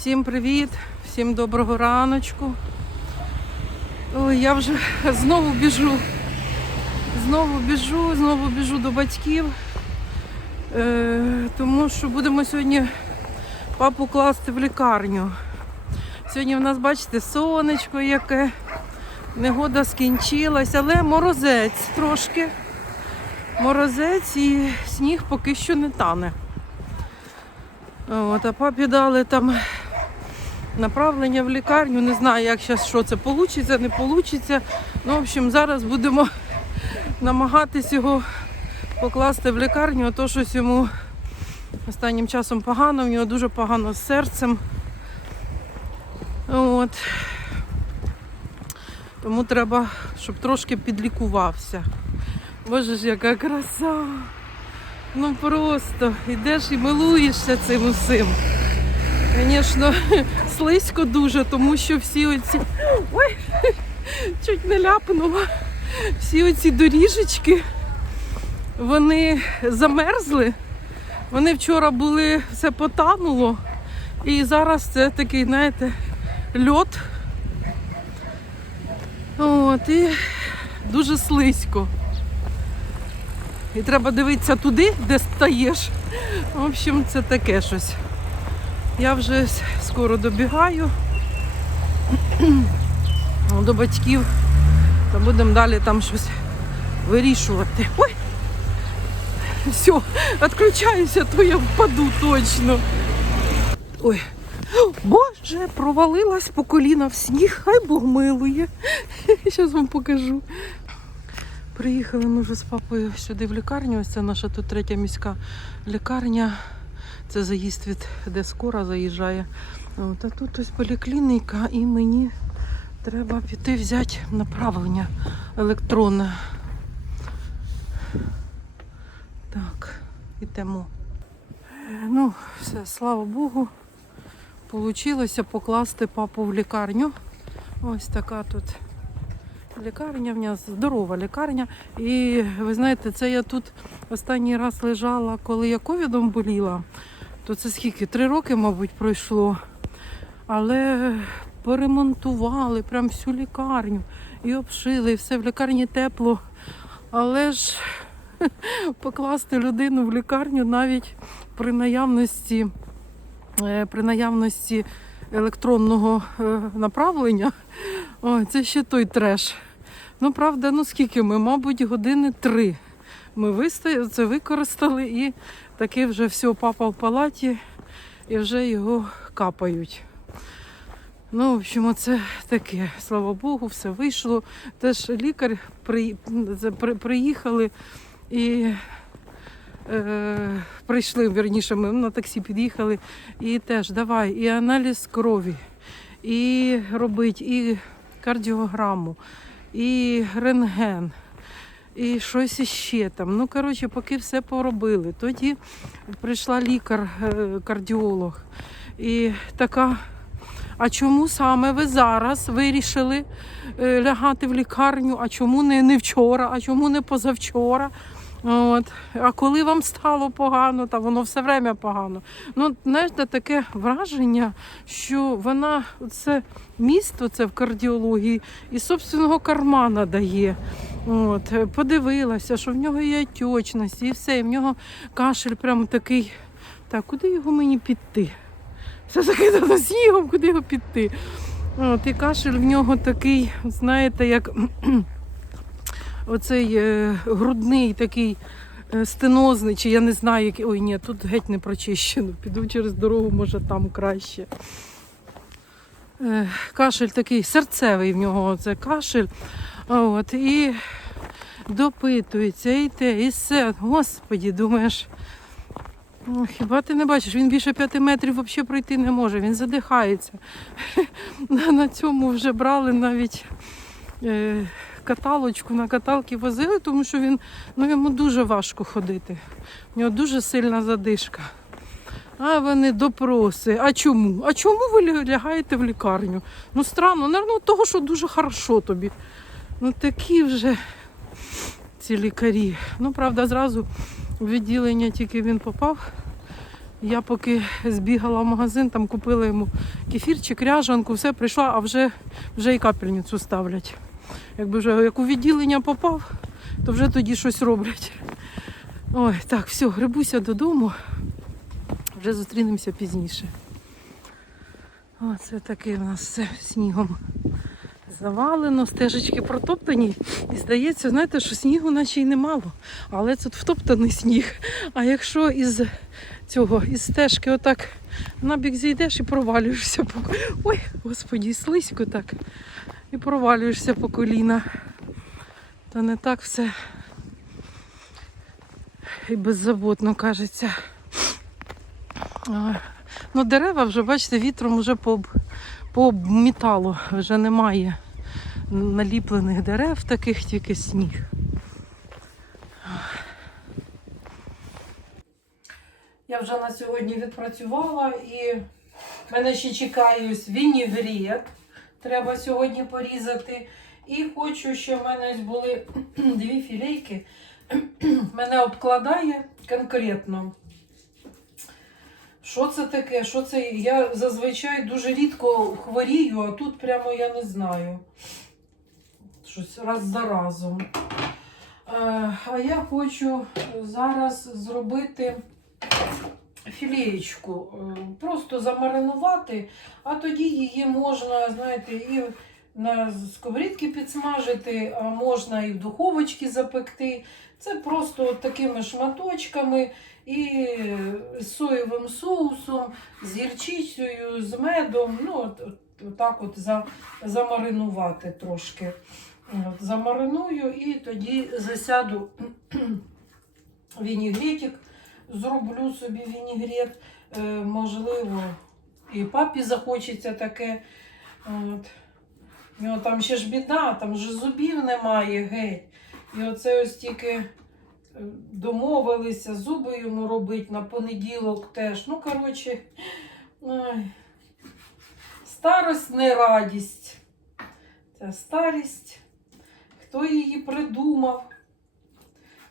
Всім привіт, всім доброго раночку. Ой, я вже знову біжу. Знову біжу, знову біжу до батьків. Е, тому що будемо сьогодні папу класти в лікарню. Сьогодні в нас, бачите, сонечко яке, негода скінчилась, але морозець трошки. Морозець і сніг поки що не тане. От, а папі дали там направлення в лікарню. Не знаю, як зараз що це вийде, не вийде. Ну, в общем, зараз будемо намагатись його покласти в лікарню, а то щось йому останнім часом погано, в нього дуже погано з серцем. От. Тому треба, щоб трошки підлікувався. Боже ж, яка краса! Ну просто йдеш і милуєшся цим усім. Звісно, слизько дуже, тому що всі оці. Ой, чуть не ляпнула. Всі оці доріжечки, вони замерзли. Вони вчора були, все потануло. І зараз це такий, знаєте, льот. От, і дуже слизько. І треба дивитися туди, де стаєш. В общем, це таке щось. Я вже скоро добігаю до батьків. Та будемо далі там щось вирішувати. Ой! Все, відключаюся, то я впаду точно. Ой. Боже, провалилась по коліна в сніг, хай Бог милує. Зараз вам покажу. Приїхали ми вже з папою сюди в лікарню. Ось це наша тут третя міська лікарня. Це заїзд від де скора заїжджає. От, а тут ось поліклініка і мені треба піти взяти направлення електронне. Так, ідемо. Е, Ну, все, слава Богу. Получилося покласти папу в лікарню. Ось така тут лікарня в нас здорова лікарня. І ви знаєте, це я тут останній раз лежала, коли я ковідом боліла. То це скільки? Три роки, мабуть, пройшло. Але поремонтували прям всю лікарню і обшили, і все в лікарні тепло. Але ж покласти людину в лікарню навіть при наявності, е, при наявності електронного е, направлення, ой, це ще той треш. Ну, правда, ну скільки ми, мабуть, години три. Ми вистояли, це використали і таки вже все, папа в палаті і вже його капають. Ну, в общем, це таке, слава Богу, все вийшло. Теж лікар при, при- приїхали і е, прийшли, верніше, ми на таксі під'їхали і теж давай, і аналіз крові, і робить, і кардіограму, і рентген, і щось іще там. Ну, коротше, поки все поробили. Тоді прийшла лікар, е, і така. А чому саме ви зараз вирішили е, лягати в лікарню? А чому не, не вчора, а чому не позавчора? От. А коли вам стало погано, та воно все время погано. Ну, знаєте, таке враження, що вона це місто це в кардіології із собственного кармана дає. От. Подивилася, що в нього є отечність і все, і в нього кашель прямо такий. Так, куди його мені піти? Все закидано снігом, куди його піти. От, і кашель в нього такий, знаєте, як оцей е, грудний такий е, стенозний, чи я не знаю, який. Ой, ні, тут геть не прочищено. Піду через дорогу, може там краще. Е, кашель такий серцевий в нього це кашель. От, і допитується, і те, і все. Господі, думаєш. Ну, Хіба ти не бачиш, він більше п'яти метрів взагалі пройти не може, він задихається. На, цьому вже брали навіть каталочку, на каталки возили, тому що він, ну, йому дуже важко ходити. У нього дуже сильна задишка. А вони допроси. А чому? А чому ви лягаєте в лікарню? Ну странно, напевно, того, що дуже хорошо тобі. Ну такі вже ці лікарі. Ну, правда, зразу в відділення тільки він попав. Я поки збігала в магазин, там купила йому кефірчик, ряжанку, все прийшла, а вже, вже і капельницю ставлять. Якби вже як у відділення попав, то вже тоді щось роблять. Ой, так, все, грибуся додому. Вже зустрінемося пізніше. Оце таке в нас все снігом завалено, стежечки протоптані. І здається, знаєте, що снігу наче й немало. Але тут втоптаний сніг. А якщо із цього, із стежки отак на бік зійдеш і провалюєшся Ой, господі, слизько так. І провалюєшся по коліна. Та не так все і беззаботно кажеться. Ну, дерева вже, бачите, вітром вже поб, пообмітало, вже немає наліплених дерев, таких тільки сніг. Я вже на сьогодні відпрацювала і мене ще чекає ось вінігрет. Треба сьогодні порізати. І хочу, щоб в мене були дві філейки. Мене обкладає конкретно. Що це таке? Що це? Я зазвичай дуже рідко хворію, а тут прямо я не знаю. Щось раз за разом. Е, А я хочу зараз зробити філеєчку. Е, Просто замаринувати, а тоді її можна, знаєте, і на сковорідці підсмажити, а можна і в духовочці запекти. Це просто такими шматочками і з соєвим соусом, з гірчицею, з медом. Ну, от, от, замаринувати трошки. От, замариную і тоді засяду вінігретик, зроблю собі вінігрет. Е, можливо, і папі захочеться таке. От. У нього там ще ж біда, там же зубів немає геть. І оце ось тільки е, домовилися, зуби йому робити на понеділок теж. Ну, коротше, старость не радість. Це старість. Хто її придумав?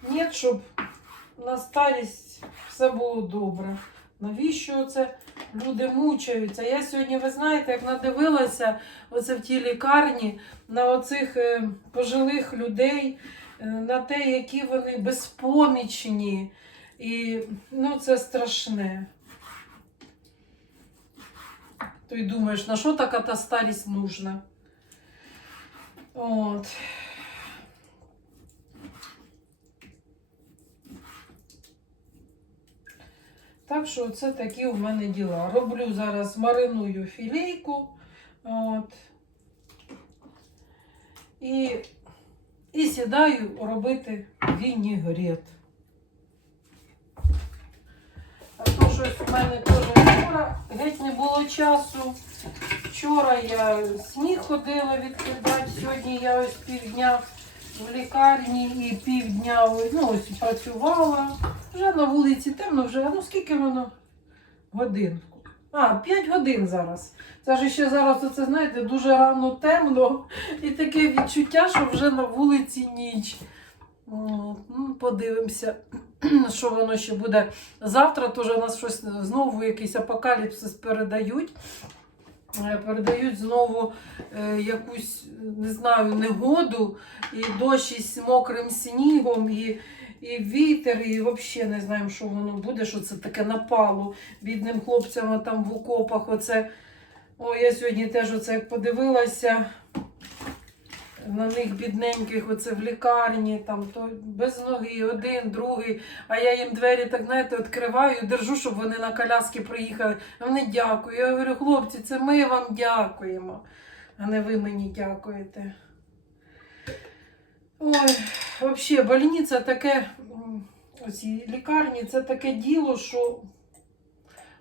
Ні, щоб на старість все було добре. Навіщо це люди мучаються? Я сьогодні, ви знаєте, як надивилася оце в тій лікарні на оцих е, пожилих людей, е, на те, які вони безпомічні. І ну, це страшне. Й думаєш, на що така та старість нужна? От. Так що це такі у мене діла. Роблю зараз мариную філейку. От. І, і сідаю робити вінігрет. А то щось у мене теж вчора геть не було часу. Вчора я сніг ходила відкидати, сьогодні я ось півдня в лікарні і півдня ну, ось працювала. Вже на вулиці темно, вже, ну скільки воно? Годин. А, 5 годин зараз. Це ж ще зараз, оце, знаєте, дуже рано темно. І таке відчуття, що вже на вулиці ніч. Ну, подивимося, що воно ще буде. Завтра теж у нас щось знову якийсь апокаліпсис передають. Е, Передають знову е, якусь, не знаю, негоду, і дощ із мокрим снігом, і, і вітер, і взагалі не знаємо, що воно буде, що це таке напало бідним хлопцям там в окопах. Оце. О, я сьогодні теж оце як подивилася на них бідненьких, оце в лікарні, там то без ноги, один, другий. А я їм двері так знаєте, відкриваю, держу, щоб вони на коляски приїхали. А вони дякую. Я говорю, хлопці, це ми вам дякуємо, а не ви мені дякуєте. Ой, взагалі, больниця таке, ось лікарні, це таке діло, що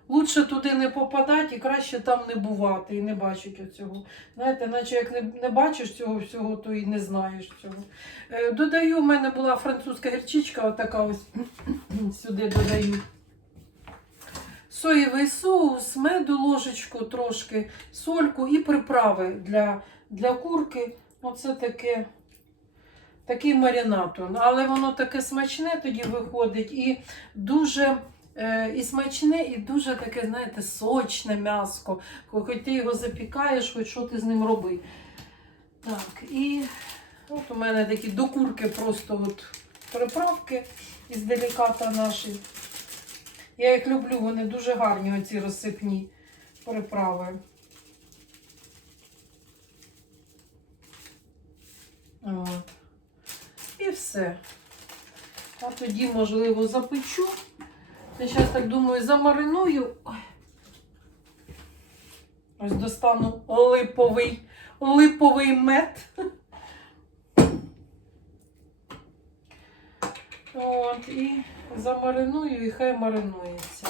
лучше туди не попадати і краще там не бувати і не бачити оцього. Знаєте, наче як не, не бачиш цього всього, то і не знаєш цього. Е, додаю, в мене була французька гірчичка, отака ось сюди додаю. Соєвий соус, меду ложечку трошки, сольку і приправи для, для курки. Оце таке. Такий маринад. Але воно таке смачне тоді виходить і дуже Е, і смачне, і дуже таке, знаєте, сочне м'яско. Хоч ти його запікаєш, хоч що ти з ним роби. Так, і от у мене такі докурки просто от приправки із деліката наші. Я їх люблю, вони дуже гарні, оці розсипні приправи. От. І все. А тоді, можливо, запечу. Я зараз так думаю, замариную. Ось достану липовий, липовий мед. От, і замариную, і хай маринується.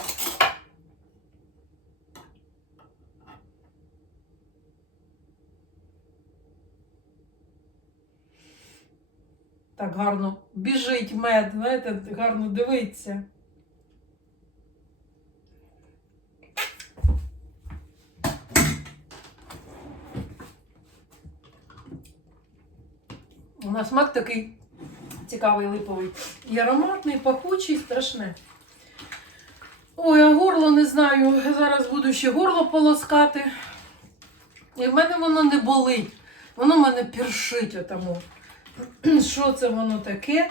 Так гарно біжить мед, знаєте, гарно дивиться. У нас смак такий цікавий липовий. І ароматний, пахучий, страшне. Ой, а горло не знаю. Зараз буду ще горло полоскати. І в мене воно не болить. Воно в мене першить отому. Що це воно таке?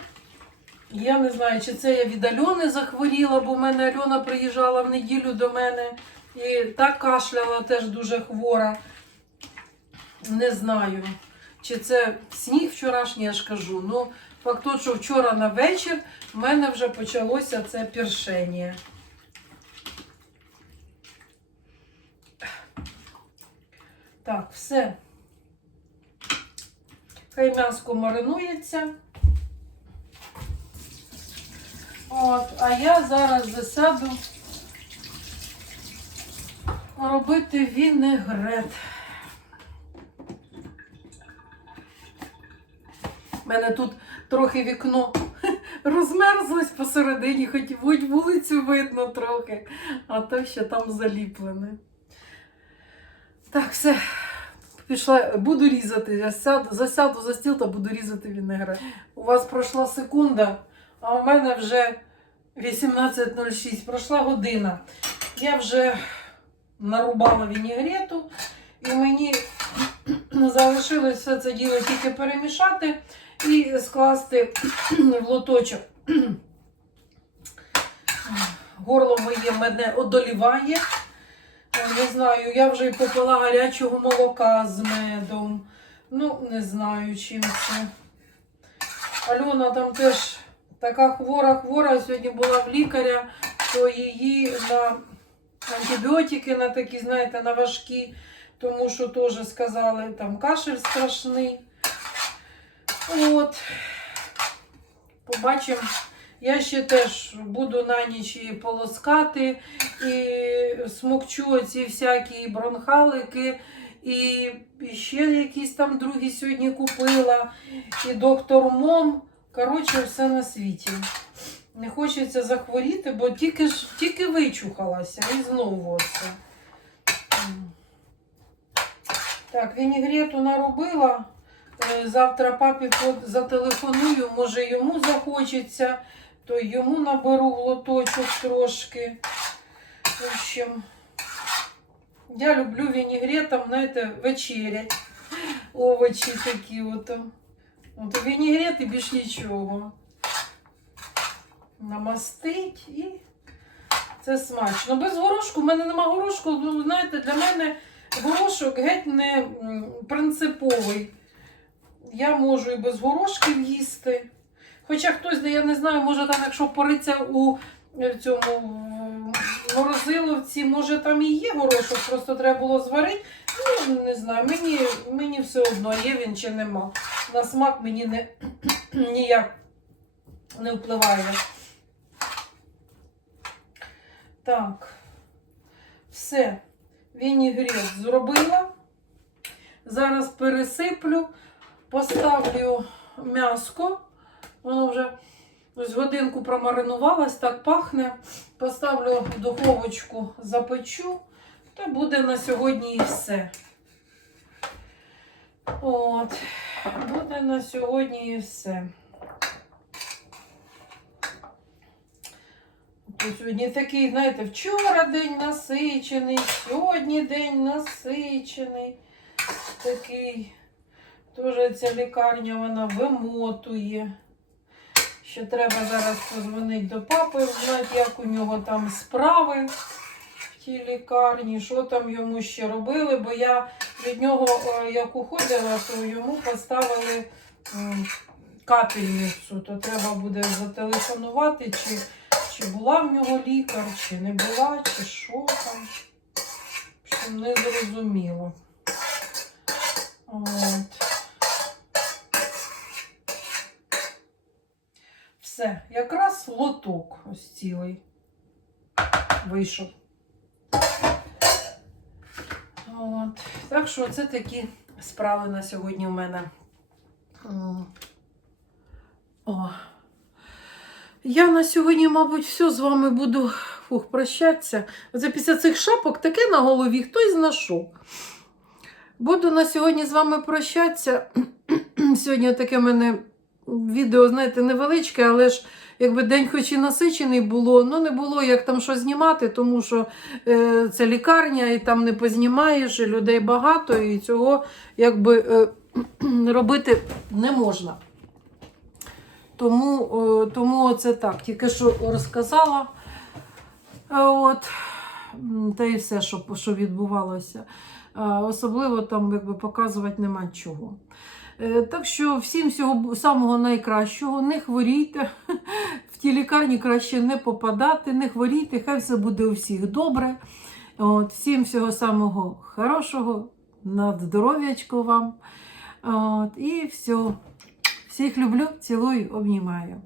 Я не знаю, чи це я від Альони захворіла, бо в мене Альона приїжджала в неділю до мене і так кашляла, теж дуже хвора. Не знаю. Чи це сніг вчорашній, я ж кажу. Ну, факт тот, що вчора на вечір в мене вже почалося це першення. Так, все. Хай м'яско маринується. От, а я зараз засяду робити вінегрет. У мене тут трохи вікно розмерзлось посередині, хоч вулицю видно трохи, а то ще там заліплене. Так, все. Пішла, буду різати. Я сяду, засяду за стіл та буду різати вінегрет. У вас пройшла секунда, а у мене вже 18.06. Пройшла година. Я вже нарубала вінігрету, і мені залишилось все це діло тільки перемішати і скласти в лоточок. Горло моє мене одоліває. Не знаю, я вже й попила гарячого молока з медом. Ну, не знаю, чим це. Альона там теж така хвора-хвора. Сьогодні була в лікаря, то її на антибіотики, на такі, знаєте, на важкі, тому що теж сказали, там кашель страшний. От. Побачимо. Я ще теж буду на ніч і полоскати, і смокчу оці всякі бронхалики, і ще якісь там другі сьогодні купила, і доктор Мом. Коротше, все на світі. Не хочеться захворіти, бо тільки ж тільки вичухалася і знову оце. Так, вінігрету наробила. Е, Завтра папі зателефоную, може йому захочеться, то йому наберу в лоточок трошки. В общем, я люблю вінігретом, знаєте, вечерять. Овочі такі от. От вінігрет і більш нічого. Намастить і це смачно. Без горошку, в мене нема горошку, ну, знаєте, для мене горошок геть не принциповий. Я можу і без горошків їсти. Хоча хтось, я не знаю, може там, якщо пориться у е, цьому морозиловці, може там і є горошок, просто треба було зварити. Ну, не знаю, мені, мені все одно, є він чи нема. На смак мені не, ніяк не впливає. Так, все, вінігрет зробила. Зараз пересиплю, поставлю м'яско. Воно вже ось годинку промаринувалось, так пахне. Поставлю в духовочку, запечу, та буде на сьогодні і все. От, буде на сьогодні і все. Сьогодні такий, знаєте, вчора день насичений, сьогодні день насичений. Такий. Дуже ця лікарня вона вимотує. Ще треба зараз позвонити до папи, знати, як у нього там справи в тій лікарні, що там йому ще робили, бо я від нього, е, як уходила, то йому поставили капельницю, то треба буде зателефонувати, чи, чи була в нього лікар, чи не була, чи що там. Общем, не зрозуміло. От. Все, якраз лоток ось цілий вийшов. От. Так що це такі справи на сьогодні у мене. О. Я на сьогодні, мабуть, все з вами буду фух, прощатися. Оце після цих шапок таке на голові хтось знайшов. Буду на сьогодні з вами прощатися. Сьогодні таке в мене відео, знаєте, невеличке, але ж якби день хоч і насичений було, ну не було як там що знімати, тому що е, це лікарня, і там не познімаєш, і людей багато, і цього якби е, робити не можна. Тому, е, тому це так, тільки що розказала. Е, От, та і все, що, що відбувалося. Е, Особливо там якби, показувати нема чого. Е, Так що всім всього самого найкращого, не хворійте. В ті лікарні краще не попадати, не хворійте, хай все буде у всіх добре. От, всім всього самого хорошого, над здоров'ячко вам. От, і все. Всіх люблю, цілую, обнімаю.